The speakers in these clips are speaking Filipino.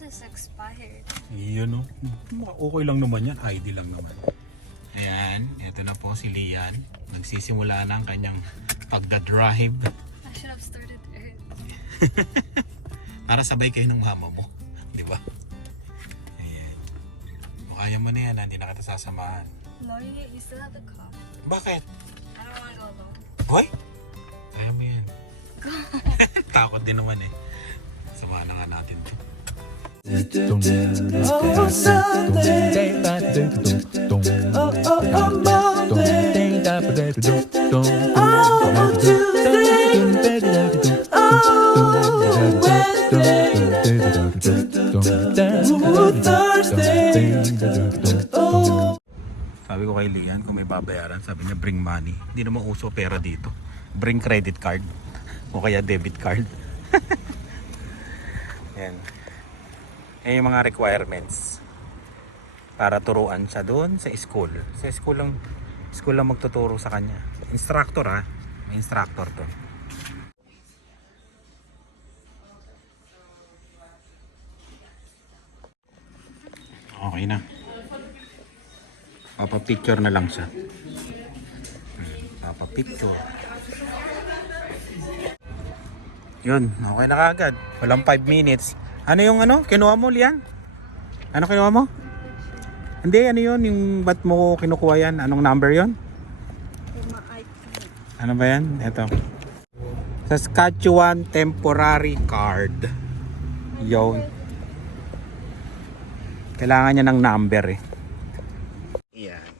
this is expired. Iyan o. Okay lang naman yan. ID lang naman. Ayan. Ito na po si Lian. Nagsisimula na ang kanyang pagdadrive. I should have started early. Para sabay kayo ng mama mo. Di ba? Ayan. Kung kaya mo na yan, ah, hindi na kita sasamahan. No, you, you still have the car. Bakit? I don't want to go alone. Hoy! Kaya mo yan. Takot din naman eh. Samahan na nga natin to. Sabi ko kay Lian, kung may babayaran, sabi niya bring money. Hindi naman uso pera dito. Bring credit card. O kaya debit card. Yan. Yan yung mga requirements. Para turuan siya doon sa school. Sa school lang, school lang magtuturo sa kanya. Instructor ha. May instructor to. Okay na. Papa-picture na lang siya. Papa-picture. Yun, okay na kagad. Walang 5 minutes. Ano yung ano? Kinuha mo, Lian? Ano kinuha mo? Hindi, ano yun? Yung ba't mo kinukuha yan? Anong number yon? Ano ba yan? Ito. Saskatchewan Temporary Card. Yun. Kailangan niya ng number eh. Yan.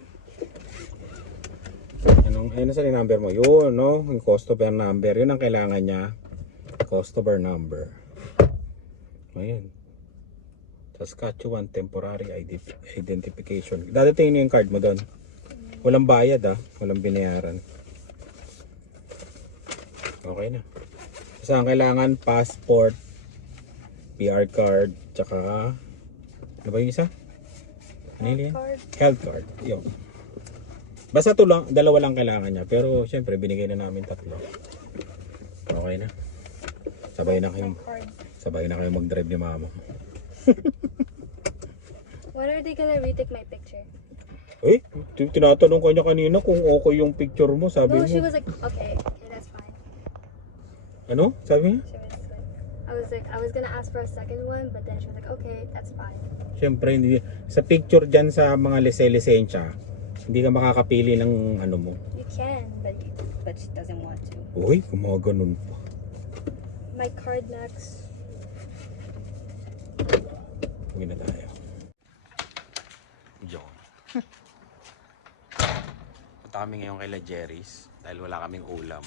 Anong, ano sa number mo? Yun, no? Yung customer number. Yun ang kailangan niya. Customer number. Ayan. Saskatchewan Temporary ID Identification. Dadating yung card mo doon. Walang bayad ah. Walang binayaran. Okay na. Kasi ang kailangan passport, PR card, tsaka ano ba yung isa? Ano yun? Card. Health card. Yun. Basta to lang, dalawa lang kailangan niya. Pero syempre, binigay na namin tatlo. Okay na. Sabay na kayo, My card. Sabay na kayo mag-drive ni mama. When are they gonna retake my picture? Eh, tin- tinatanong kanya kanina kung okay yung picture mo. Sabi No, she mo, was like, okay, okay, that's fine. ano? Sabi niya? She was like, I was like, I was gonna ask for a second one, but then she was like, okay, that's fine. Syempre, hindi, sa picture dyan sa mga lise-lisensya, hindi ka makakapili ng ano mo. You can, but you, but she doesn't want to. Uy, gumaganon pa. My card next. Uwi na tayo. John. Punta kami ngayon kay La Jerry's dahil wala kaming ulam.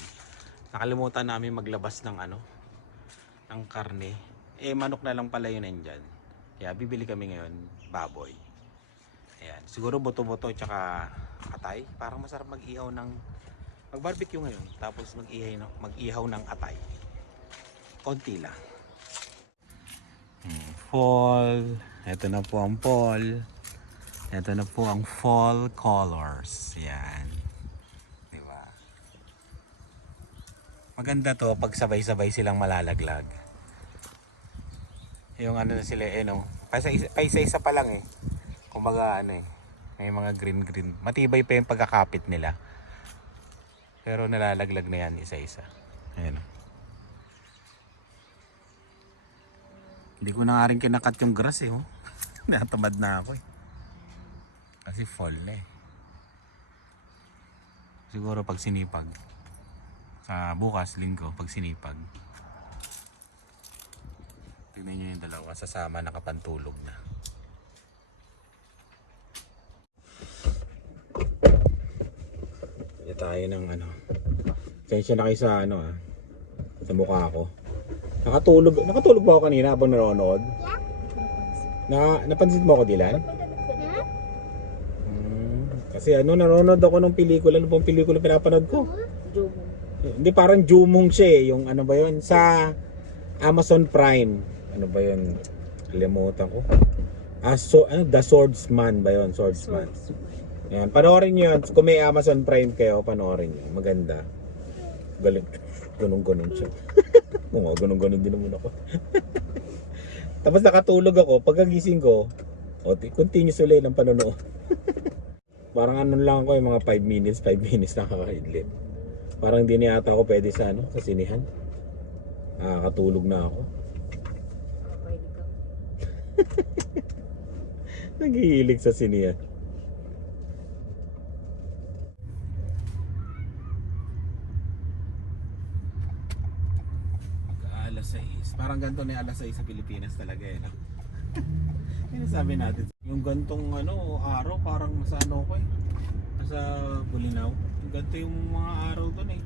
Nakalimutan namin maglabas ng ano, ng karne. Eh, manok na lang pala yun nandyan. Kaya bibili kami ngayon, baboy. Ayan. Siguro buto-buto tsaka atay. Parang masarap mag-ihaw ng mag-barbecue ngayon. Tapos mag-ihaw, mag-ihaw ng atay. Konti lang. Fall. Ito na po ang fall. Ito na po ang fall colors. Yan. Di ba? Maganda to pag sabay-sabay silang malalaglag. Yung ano na sila eh no. Paisa-isa pa lang eh. Kumbaga ano eh. May mga green-green. Matibay pa yung pagkakapit nila. Pero nalalaglag na yan isa-isa. Ayan. Hindi ko na nga rin kinakat yung grass eh. Oh. Natamad na ako eh. Kasi fall na eh. Siguro pag sinipag. Sa bukas, linggo, pag sinipag. Tingnan nyo yung dalawa. Sasama nakapantulog na. Kaya tayo ng ano. Tensya na kayo sa ano ah. Sa mukha ko. Nakatulog, nakatulog ba ako kanina habang nanonood? Na, napansin mo ako, Dilan? Hmm, kasi ano, nanonood ako ng pelikula. Ano pong pelikula pinapanood ko? Hindi, parang Jumong siya eh. Yung ano ba yun? Sa Amazon Prime. Ano ba yun? Kalimutan ko. Ah, so, ano, The Swordsman ba yun? Swordsman. Yan, panoorin nyo yun. Kung may Amazon Prime kayo, panoorin nyo. Maganda. Galing. Ganun-ganun siya. Nga, ganun-ganun din naman ako. Tapos nakatulog ako, pagkagising ko, o, ti- continuous ulit ng panonood. Parang ano lang ako, yung mga 5 minutes, 5 minutes nakakaidlip. Parang hindi na yata ako pwede sa ano, sa sinihan. Nakakatulog na ako. Naghihilig sa sinihan. alas 6. Parang ganito na yung alas 6 sa Pilipinas talaga eh. No? Yung sabi natin, yung gantong ano, araw parang nasa ano ko eh. Nasa Bulinaw. Yung ganito yung mga araw doon eh.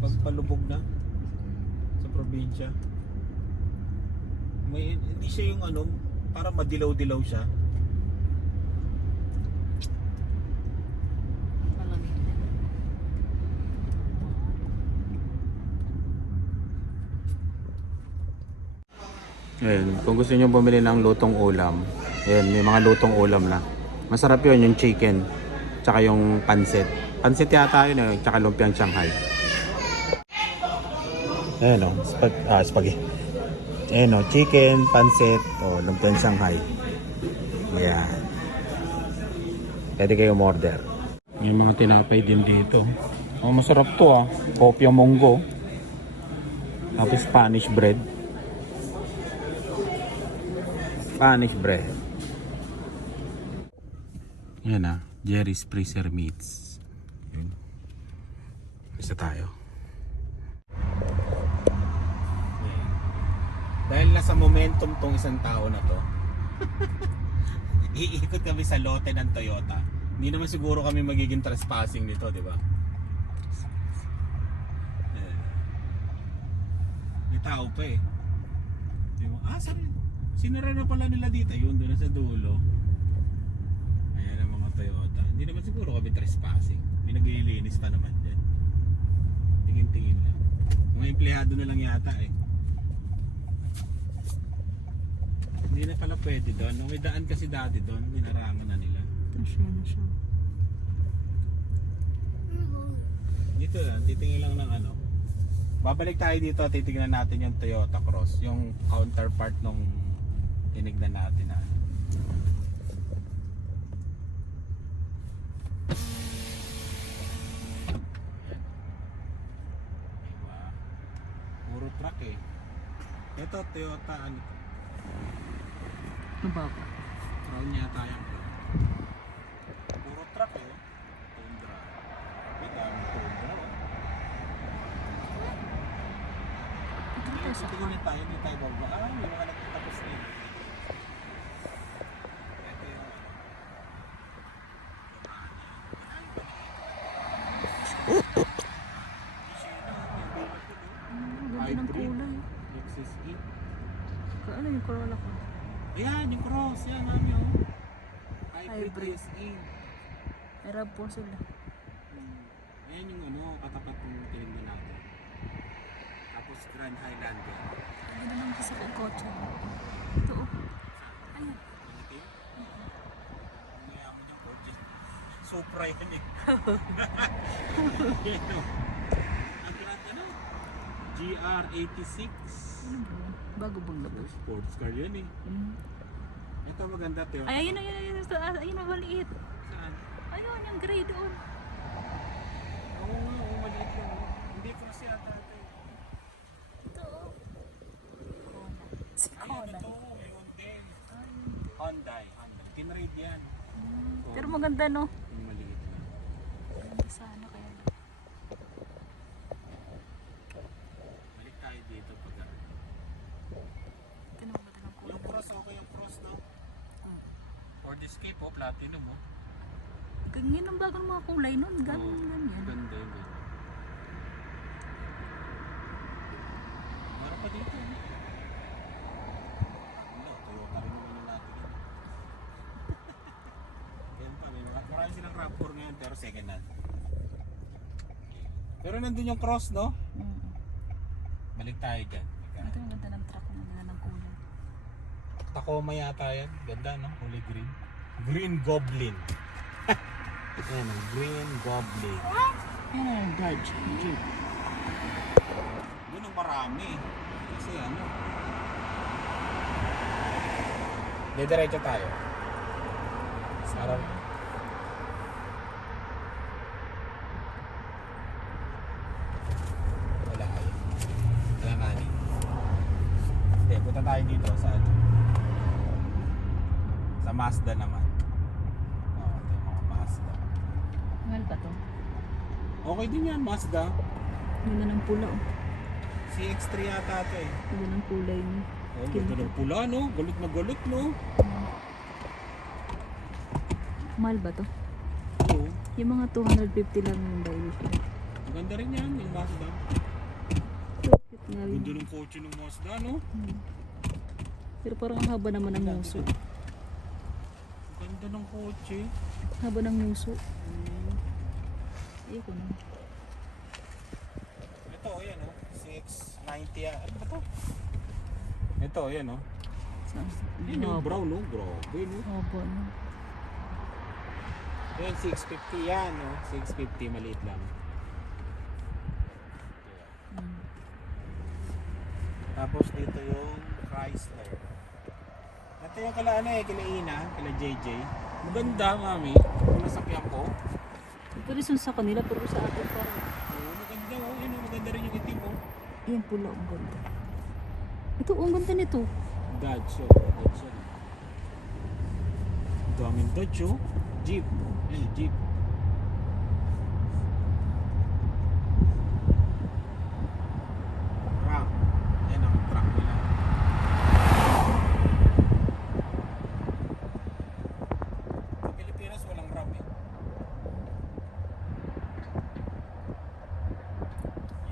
Pagpalubog na sa probinsya. May, hindi siya yung ano, parang madilaw-dilaw siya. Ayan, kung gusto niyo bumili ng lutong ulam, ayan, may mga lutong ulam na. Masarap yun, yung chicken, tsaka yung pansit. Pansit yata yun, eh, tsaka lumpiang Shanghai. Ayan o, spag ah, spaghetti. Ayan o, chicken, pansit, o lumpiang Shanghai. Ayan. Pwede kayo order. May mga tinapay din dito. Oh, masarap to ah. Kopya munggo. Tapos Spanish bread. Spanish bread. Yan ah, Jerry's Freezer Meats. Yun. Isa tayo. Dahil nasa momentum tong isang tao na to, iikot kami sa lote ng Toyota. Hindi naman siguro kami magiging trespassing nito, di ba? Ayan. May tao pa eh. Di ba? Ah, saan? Sinara na pala nila dito. Yun, doon sa dulo. Ayan ang mga Toyota. Hindi naman siguro kami trespassing. May naglilinis pa naman dyan. Tingin-tingin lang. Mga empleyado na lang yata eh. Hindi na pala pwede doon. Nung may daan kasi dati doon, binarangan na nila. Ito siya na siya. Dito lang, titingin lang ng ano. Babalik tayo dito, titingnan natin yung Toyota Cross, yung counterpart nung tinignan natin na. Diba? Puro truck eh. Ito Toyota ano? Ano ba ako? Crown yata yan. Puro truck eh. Tundra. May daming Tundra. oh. Ito Tingnan tayo, hindi tayo bababa. Ah, may mga nagtatapos na yun. Ito yung ano. Ang ganda ng Hybrid. kulay. Lexus E. Ano yung Corolla ko? Ayan, yung cross. Yan, mami oh. Hybrid, Hybrid. SE. May RAV4 sila. Hmm. Ayan yung ano, katapat ng tinignan natin. Tapos Grand Highlander. Ang ganda ng isa kong kotse. Ito oh. Ayan. Ang. Ang kotse. Supra yan eh. Oh. Ang ano? GR86. Ano ba? Bago bang labas? Sports car yan eh. Hmm. Ito maganda Teo. Ay, ayun, ayun, ayun. Ayun, ayun, ayun, ang maliit. Saan? Ayun, yung gray doon. Oo nga, oo, maliit lang. oh. Hindi cross yata ito. eh. Ito oh. Si Kona. ito. Hyundai. Hyundai. Hyundai. Tinrade yan. Hmm. Pero maganda no? Yung maliit lang. Ganda sana kaya. Balik tayo dito pag ano. Ito na maganda ng kulay. Yung cross, okay yung cross, no? Hmm. Ford Escape, oh, platinum, oh. Ganyan ang bago ng mga kulay nun. Ganyan, Oo, ganyan. Ganda yung ganyan. Meron pa dito, oh. Wala, Toyota rin naman yung natin. yun. Yan pa, may mga, marami silang RAV4 ngayon, pero second hand. Pero nandun yung cross, no? Mm. Balik tayo dyan. Teka. Ito yung ganda ng truck. Ang ganda ng kulay. Tacoma yata yan. Ganda, no? Kulay green. Green Goblin. Ayan, Green Goblin. Yan ang Dodge. Jeep. Yun ang marami. Kasi ano, Didiretso tayo. Sarap. Wala kayo. Wala ni. Hindi, punta tayo dito sa ano. Mazda naman. Oo, ito yung mga Mazda. Mahal ba to? Okay din yan, Mazda. Ganda ng pula oh. CX-3 yata ito eh. Ganda ng kulay niya. Oh, ganda ng pula, no? Galit na galit, no? Mahal ba to? Oo. Yung mga 250 lang yung ko. Maganda rin yan, yung Mazda. Ganda ng kotse ng Mazda, no? Hmm. Pero parang ang haba naman ng nguso. Ganda ng kotse. Haba ng nguso. Ayoko na. Ito, ayan, oh. 690 yan. Ano ba to? Ito, ayan, oh. Saan? Yan yung brown, no? Grabe, no? Haba no. Ayan, 650 yan, no? 650, maliit lang. Hmm. Tapos dito yung Chrysler. Yung kala ano eh, kila Ina, kila JJ. Maganda, mami. Kung nasakyan ko. Pero sun sa kanila, pero sa akin parang... Oo, maganda, oh. Yun, oh, maganda rin yung itim, oh. Ayan pula, ang ganda. Ito, ang ganda nito. Dodge, oh. Dodge yan. Daming Dodge, oh. Jeep. Ayan, Jeep. Truck. Ayan ang truck nila. Sa Pilipinas, walang ram eh.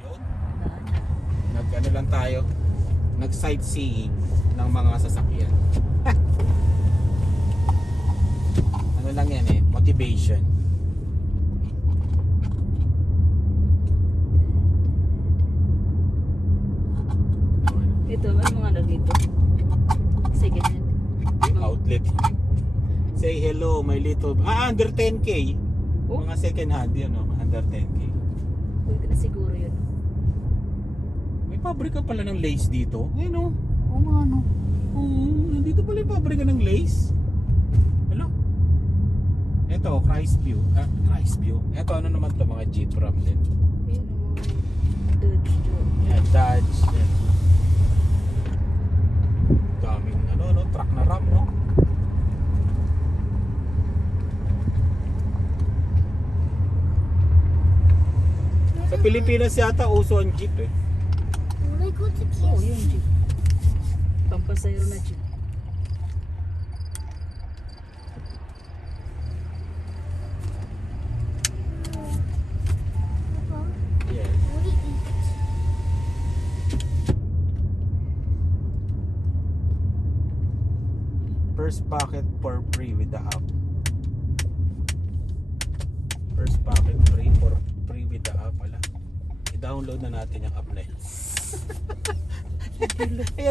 Yun. Nag ano lang tayo. Nag sightseeing ng mga sasakyan. ano lang yan eh, motivation. Ito, ano mga ano dito? Second hand. Outlet. Say hello, my little... Ah, under 10k. Oh. Mga second hand yan, oh, under 10k. Pwede na siguro yun. Pabrika pala ng lace dito. Ayun oh. Oo nga no. Oo, nandito pala yung pabrika ng lace. Hello? Ito, Christ View. Ah, Christ View. Ito, ano naman to mga Jeep Ram din. Ayun o. Dodge Joe. Yan, Dodge. Yan. Daming ano, no? Truck na Ram, no? Sa Pilipinas yata uso ang Jeep eh. Oo, yun Jeep. Pampasayro na Jeep. First packet for free with the app. First packet free for free with the app. Wala. I-download na natin yung app na yun.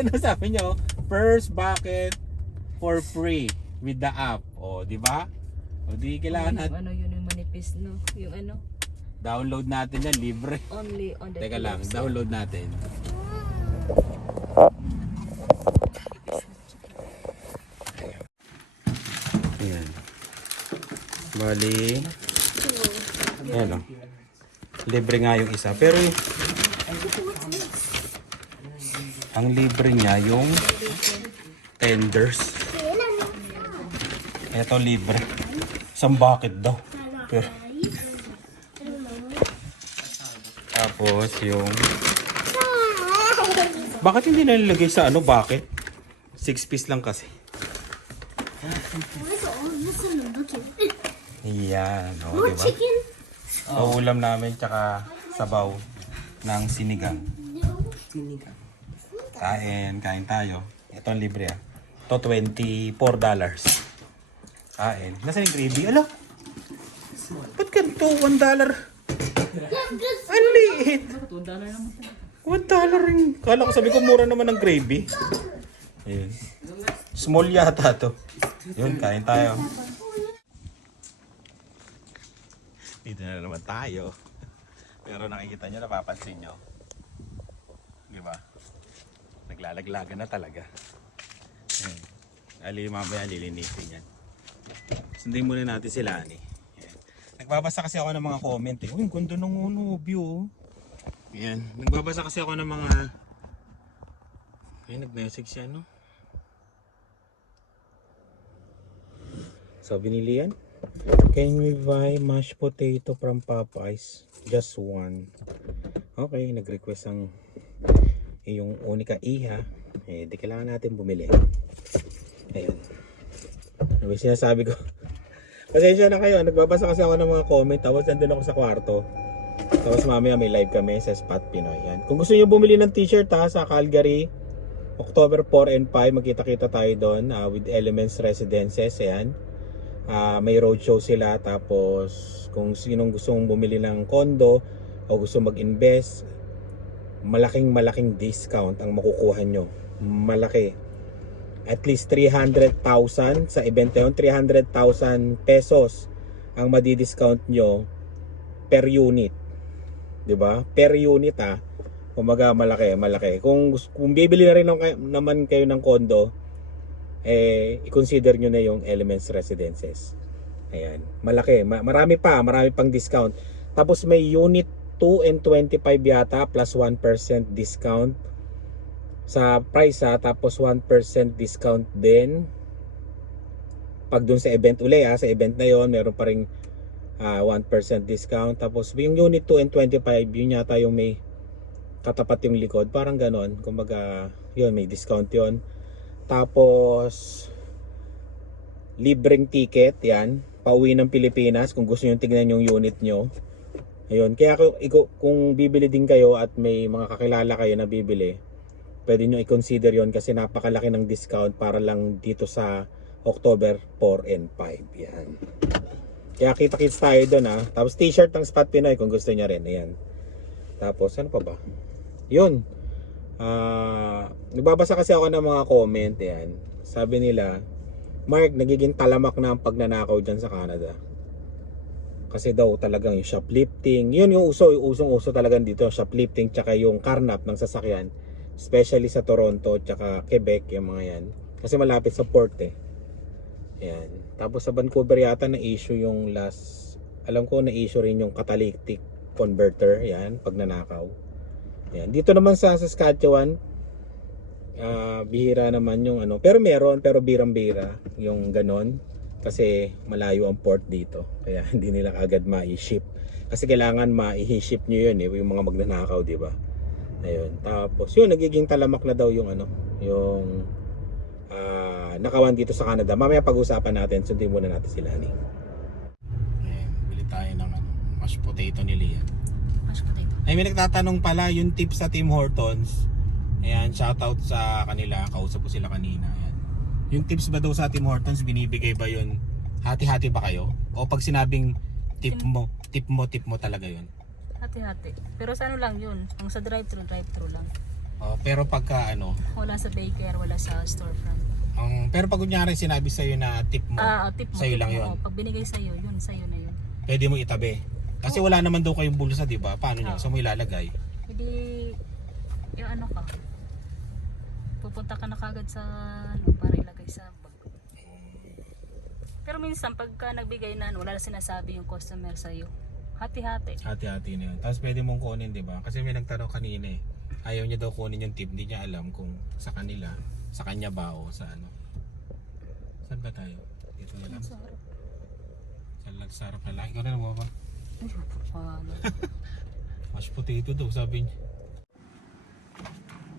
Ayan o sabi nyo. First bucket for free with the app. O, di ba? O, di kailangan Yung natin. ano yun yung manipis no. Yung ano. Download natin yan, libre. Only on the Teka lang, Philips. download natin. Ayan. Bali. Ayan o. Libre nga yung isa. Pero ang libre niya yung tenders. Ito libre. Isang bucket daw. Pero, tapos yung... Bakit hindi nalilagay sa ano bucket? Six piece lang kasi. Yan, o, oh, diba? O, ulam namin tsaka sabaw ng sinigang. Sinigang. Kain, kain tayo. Ito ang libre ah. Ito $24 dollars. Kain. Nasaan yung gravy? Ala? Ba't ganito? $1 dollar? Ang liit. $2 dollar naman tayo. $1 dollar rin. Kala ko sabi ko mura naman ng gravy. Ayun. Small yata to. Yun, kain tayo. Dito na naman tayo. Pero nakikita nyo, napapansin nyo. Di ba? Naglalaglagan na talaga. Ayun. Ali, mamaya lilinisin yan. Sundin muna natin sila ni. Nagbabasa kasi ako ng mga comment eh. Uy, ganda ng uno, view. oh. Yan. Nagbabasa kasi ako ng mga... Ay, nag-message siya, no? Sabi ni Lian, Can we buy mashed potato from Popeyes? Just one. Okay, nag-request ang yung unika iha. Eh, di kailangan natin bumili. Ayun. Ano sinasabi ko? Pasensya na kayo, nagbabasa kasi ako ng mga comment tapos nandun ako sa kwarto. Tapos mamaya may live kami sa Spot Pinoy. Yan. Kung gusto niyo bumili ng t-shirt ha, sa Calgary, October 4 and 5, magkita-kita tayo doon ah, with Elements Residences. Ayan. Ah, may roadshow sila. Tapos kung sinong gustong bumili ng condo o gusto mag-invest, malaking malaking discount ang makukuha nyo. Malaki. At least 300,000 sa event na yun. 300,000 pesos ang madi-discount nyo per unit. 'Di ba? Per unit ah. Kumaga malaki, malaki. Kung kung bibili na rin naman kayo ng condo, eh i-consider nyo na yung Elements Residences. Ayan. Malaki. Ma- marami pa, marami pang discount. Tapos may unit 2 and 25 yata plus 1% discount sa price ha, tapos 1% discount din pag dun sa event uli ha, sa event na yon meron pa ring ah, 1% discount. Tapos yung unit 2 and 25 yun yata yung may katapat yung likod. Parang ganon. Kumbaga yun may discount yon tapos libreng ticket yan. Pauwi ng Pilipinas. Kung gusto nyo tignan yung unit nyo ayun kaya kung, bibili din kayo at may mga kakilala kayo na bibili pwede nyo i-consider yon kasi napakalaki ng discount para lang dito sa October 4 and 5 yan. Kaya kita-kits tayo doon ha tapos t-shirt ng Spot Pinoy kung gusto niya rin ayan. Tapos ano pa ba? Yun. Ah, nagbabasa kasi ako ng mga comment yan. Sabi nila, Mark, nagiging talamak na ang pagnanakaw dyan sa Canada. Kasi daw talagang yung shoplifting, yun yung uso, yung usong-uso talagang dito, shoplifting tsaka yung karnap ng sasakyan. Especially sa Toronto tsaka Quebec, yung mga yan. Kasi malapit sa port eh. Yan. Tapos sa Vancouver yata na issue yung last, alam ko na issue rin yung catalytic converter, yan, pag nanakaw. Yan. Dito naman sa Saskatchewan, ah, bihira naman yung ano. Pero meron, pero birang-bira yung ganon. Kasi malayo ang port dito. Kaya hindi nila agad ma-ship. Kasi kailangan ma-ship nyo yun eh, yung mga magnanakaw, di ba? Ayun. Tapos yun, nagiging talamak na daw yung ano, yung ah, nakawan dito sa Canada. Mamaya pag-usapan natin, sundin muna natin sila ni. Ayan, bili tayo ng ano, mashed potato ni Lian. Mashed potato. Ay, may nagtatanong pala yung tip sa Tim Hortons. Ayan, shoutout sa kanila. Kausap ko sila kanina. Yung tips ba daw sa Tim Hortons, binibigay ba yun? Hati-hati ba kayo? O pag sinabing tip mo, tip mo, tip mo talaga yun? Hati-hati. Pero sa ano lang yun? Ang sa drive-thru, drive-thru lang. O, pero pagka ano, Wala sa daycare, wala sa storefront. ang, pero pag kunyari sinabi sa'yo na tip mo, Ah, oh, tip mo. sa'yo tip lang mo. yun. Oh, pag binigay sa'yo, yun, sa'yo na yun. Pwede mo itabi. Kasi wala naman daw kayong bulsa, di ba? Paano nyo? Oo. Saan mo ilalagay? Hindi, yung ano ka, pupunta ka na kagad sa, ano, para ilagay sa bag. Pero minsan, pagka nagbigay na, ano, wala na sinasabi yung customer sa'yo. Hati-hati. Hati-hati na yun. Tapos pwede mong kunin, di ba? Kasi may nagtanong kanina eh. Ayaw niya daw kunin yung tip. Hindi niya alam kung sa kanila, sa kanya ba o sa ano. Saan ba tayo? Dito na lang. Sa harap. Sa, sa harap na lang. Ikaw na lang ba? Ano? Mashed potato daw, sabi niya.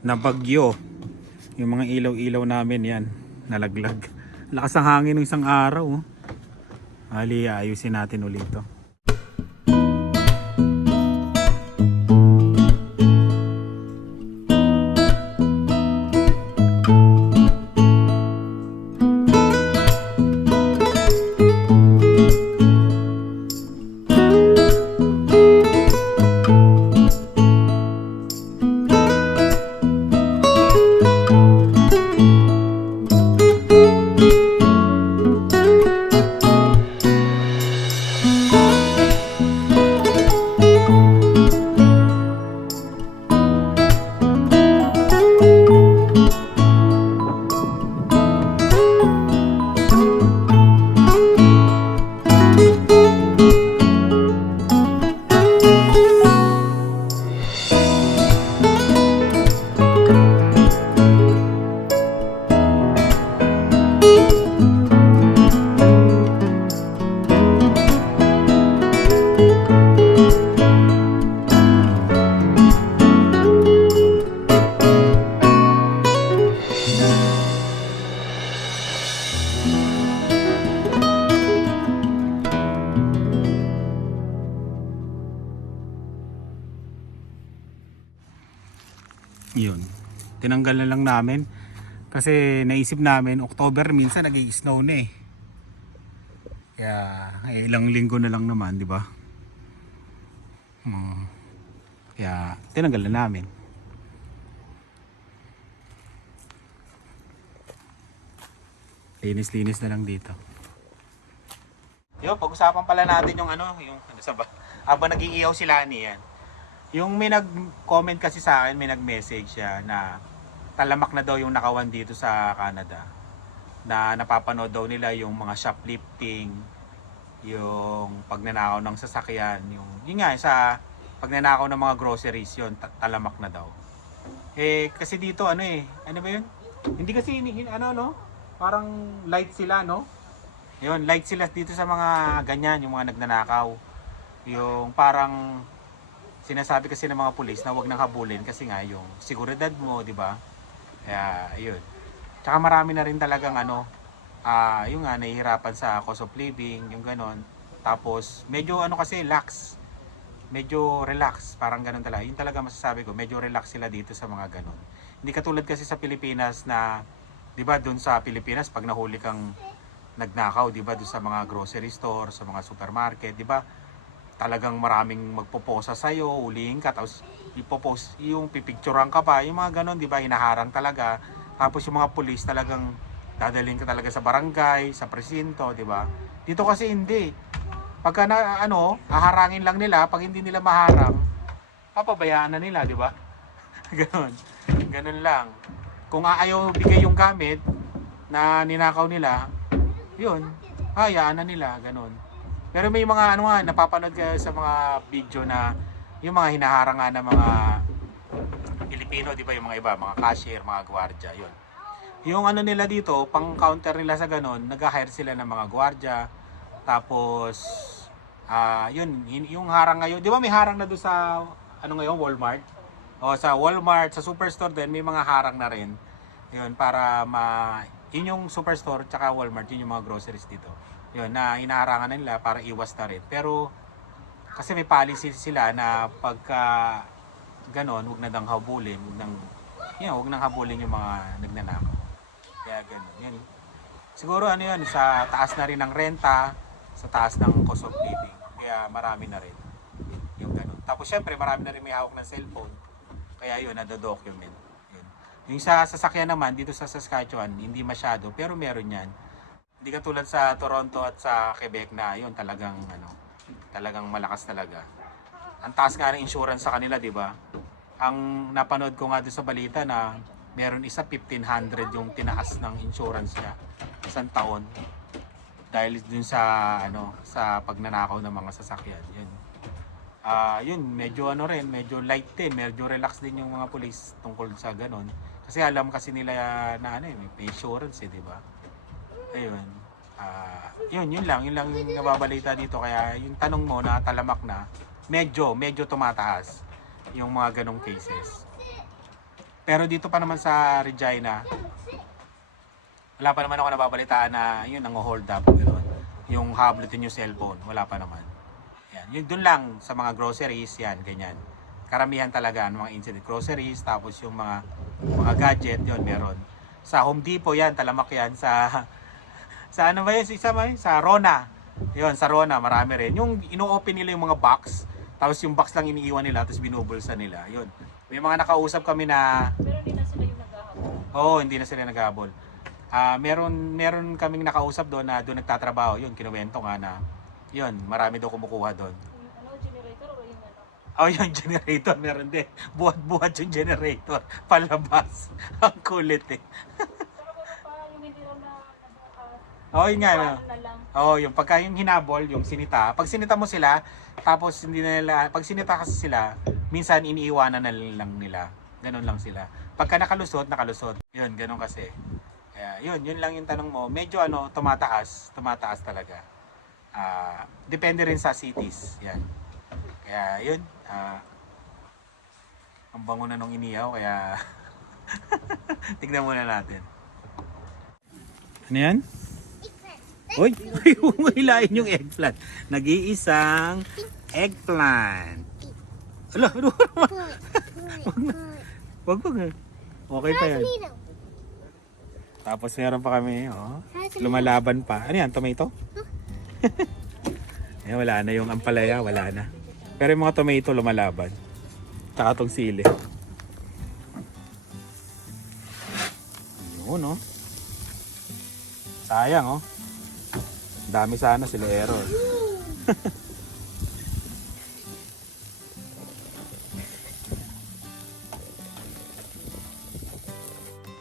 Nabagyo. Yung mga ilaw-ilaw namin yan. Nalaglag. Lakas ang hangin ng isang araw. Oh. Ali, ayusin natin ulit to. Namin. Kasi naisip namin, October minsan nag-snow na eh. Kaya eh, ilang linggo na lang naman, di ba? Hmm. Kaya tinanggal na namin. Linis-linis na lang dito. Yo, pag-usapan pala natin yung ano, yung ano sa ba? Habang nag-iiyaw sila ni yan. Yung may nag-comment kasi sa akin, may nag-message siya na talamak na daw yung nakawan dito sa Canada. Na napapanood daw nila yung mga shoplifting, yung pagnanakaw ng sasakyan, yung yun nga sa pagnanakaw ng mga groceries yun, ta- talamak na daw. Eh kasi dito ano eh, ano ba yun? Hindi kasi ano no, parang light sila no. Yun, light sila dito sa mga ganyan, yung mga nagnanakaw. Yung parang sinasabi kasi ng mga pulis na wag nang habulin kasi nga yung seguridad mo, di ba? Kaya, yun. Tsaka marami na rin talagang ano, ah yung nga, nahihirapan sa cost of living, yung ganon. Tapos, medyo ano kasi, lax. Medyo relax, parang ganon talaga. Yun talaga masasabi ko, medyo relax sila dito sa mga ganon. Hindi katulad kasi sa Pilipinas na, di ba, dun sa Pilipinas, pag nahuli kang nagnakaw, di ba, doon sa mga grocery store, sa mga supermarket, di ba? Talagang maraming magpoposa sa iyo, ulihin ka, tapos ipopost, yung pipicturean ka pa, yung mga ganon, di ba, hinaharang talaga. Tapos yung mga pulis talagang dadalhin ka talaga sa barangay, sa presinto, di ba? Dito kasi hindi. Pagka na, ano, haharangin lang nila, pag hindi nila maharang, papabayaan na nila, di ba? ganon. Ganon lang. Kung ayaw bigay yung gamit na ninakaw nila, yun, hayaan na nila, ganun. Pero may mga ano nga, napapanood ka sa mga video na yung mga hinaharang nga ng mga Pilipino, di ba yung mga iba, mga cashier, mga gwardiya, yun. Yung ano nila dito, pang counter nila sa ganun, nag-hire sila ng mga gwardiya, tapos, ah yun, yun, yung harang ngayon, di ba may harang na doon sa, ano ngayon, Walmart? O sa Walmart, sa Superstore din, may mga harang na rin. Yun, para ma... Yun yung Superstore, tsaka Walmart, yun yung mga groceries dito. Yun, na inaharangan na nila para iwas na rin. Pero, kasi may policy sila na pagka ganon, huwag na dang habulin, huwag nang, yun, huwag nang habulin yung mga nagnanakaw. Kaya ganon, yun. Siguro ano yun, sa taas na rin ng renta, sa taas ng cost of living. Kaya marami na rin yung ganon. Tapos syempre, marami na rin may hawak ng cellphone. Kaya yun, nado-document. Yun. Yung sa sasakyan naman, dito sa Saskatchewan, hindi masyado, pero meron yan. Hindi katulad sa Toronto at sa Quebec na yun talagang ano, talagang malakas talaga. Ang taas nga ng insurance sa kanila, di ba? Ang napanood ko nga doon sa balita na meron isa 1500 yung tinaas ng insurance niya isang taon dahil dun sa ano sa pagnanakaw ng mga sasakyan. Yun. Ah, yun, medyo ano rin, medyo light din, medyo relax din yung mga pulis tungkol sa ganun. Kasi alam kasi nila na ano eh, may insurance eh, di ba? Ayun. Ah, yun, yun lang, yun lang yung nababalita dito. Kaya yung tanong mo na talamak na, medyo, medyo tumataas yung mga ganong cases. Pero dito pa naman sa Regina, wala pa naman ako nababalitaan na yun, ang hold up. Ganun. Yung hablutin yung cellphone, wala pa naman. Yan. Yun dun lang sa mga groceries, yan, ganyan. Karamihan talaga ng mga incident groceries, tapos yung mga mga gadget, yun, meron. Sa Home Depot yan, talamak yan. Sa, sa ano ba yun? Sa Isa ba yun? Sa Rona. Yun, sa Rona, marami rin. Yung ino-open nila yung mga box, tapos yung box lang iniiwan nila, tapos binubulsa nila. Yun. May mga nakausap kami na Pero hindi na sila yung naghahabol. Oo, hindi na sila naghabol. Ah, meron meron kaming nakausap doon na doon nagtatrabaho. Yun, kinuwento nga na yun, marami daw kumukuha doon. Ano, ano? Oh, yung generator meron din. Buhat-buhat yung generator. Palabas. Ang kulit eh. Pero wala pa yung hindi raw na nabukas. Oh, yun nga. No? Ano. Oo, yung pagka yung hinabol, yung sinita. Pag sinita mo sila, tapos hindi na nila, pag sinita kasi sila, minsan iniiwanan na lang nila. Ganon lang sila. Pagka nakalusot, nakalusot. Yun, ganon kasi. Kaya yun, yun lang yung tanong mo. Medyo ano, tumataas, tumataas talaga. Ah, depende rin sa cities. Yan. Kaya yun, ah, ang bango na nung iniyaw, kaya tignan muna natin. Ano yan? Uy, hilain yung eggplant. Nag-iisang eggplant. Ala, ano naman? Wag wag. Okay pa yan. Tapos meron pa kami, oh. Lumalaban pa. Ano yan, tomato? eh, wala na yung ampalaya, wala na. Pero yung mga tomato lumalaban. Tsaka tong sili. Yun, oh. Sayang, oh. Dami sana sila Aaron.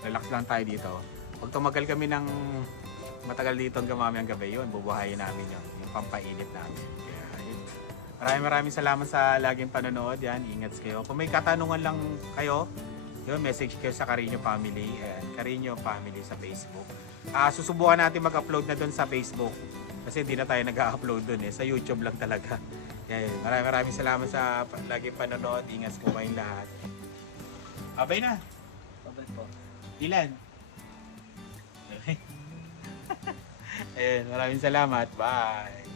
Relax lang tayo dito. Pag tumagal kami ng matagal dito hanggang mamayang gabi yun, bubuhayin namin yun. Yung pampainit namin. Kaya, yun. Maraming maraming salamat sa laging panonood. Yan, ingat kayo. Kung may katanungan lang kayo, yun, message kayo sa Carino Family. Ayan, Carino Family sa Facebook. Ah, susubukan natin mag-upload na doon sa Facebook. Kasi hindi na tayo nag-upload doon eh. Sa YouTube lang talaga. Yun, maraming maraming salamat sa laging panonood. Ingat po kayong lahat. Abay na. Babay po. Ilan? Ayun, maraming salamat. Bye.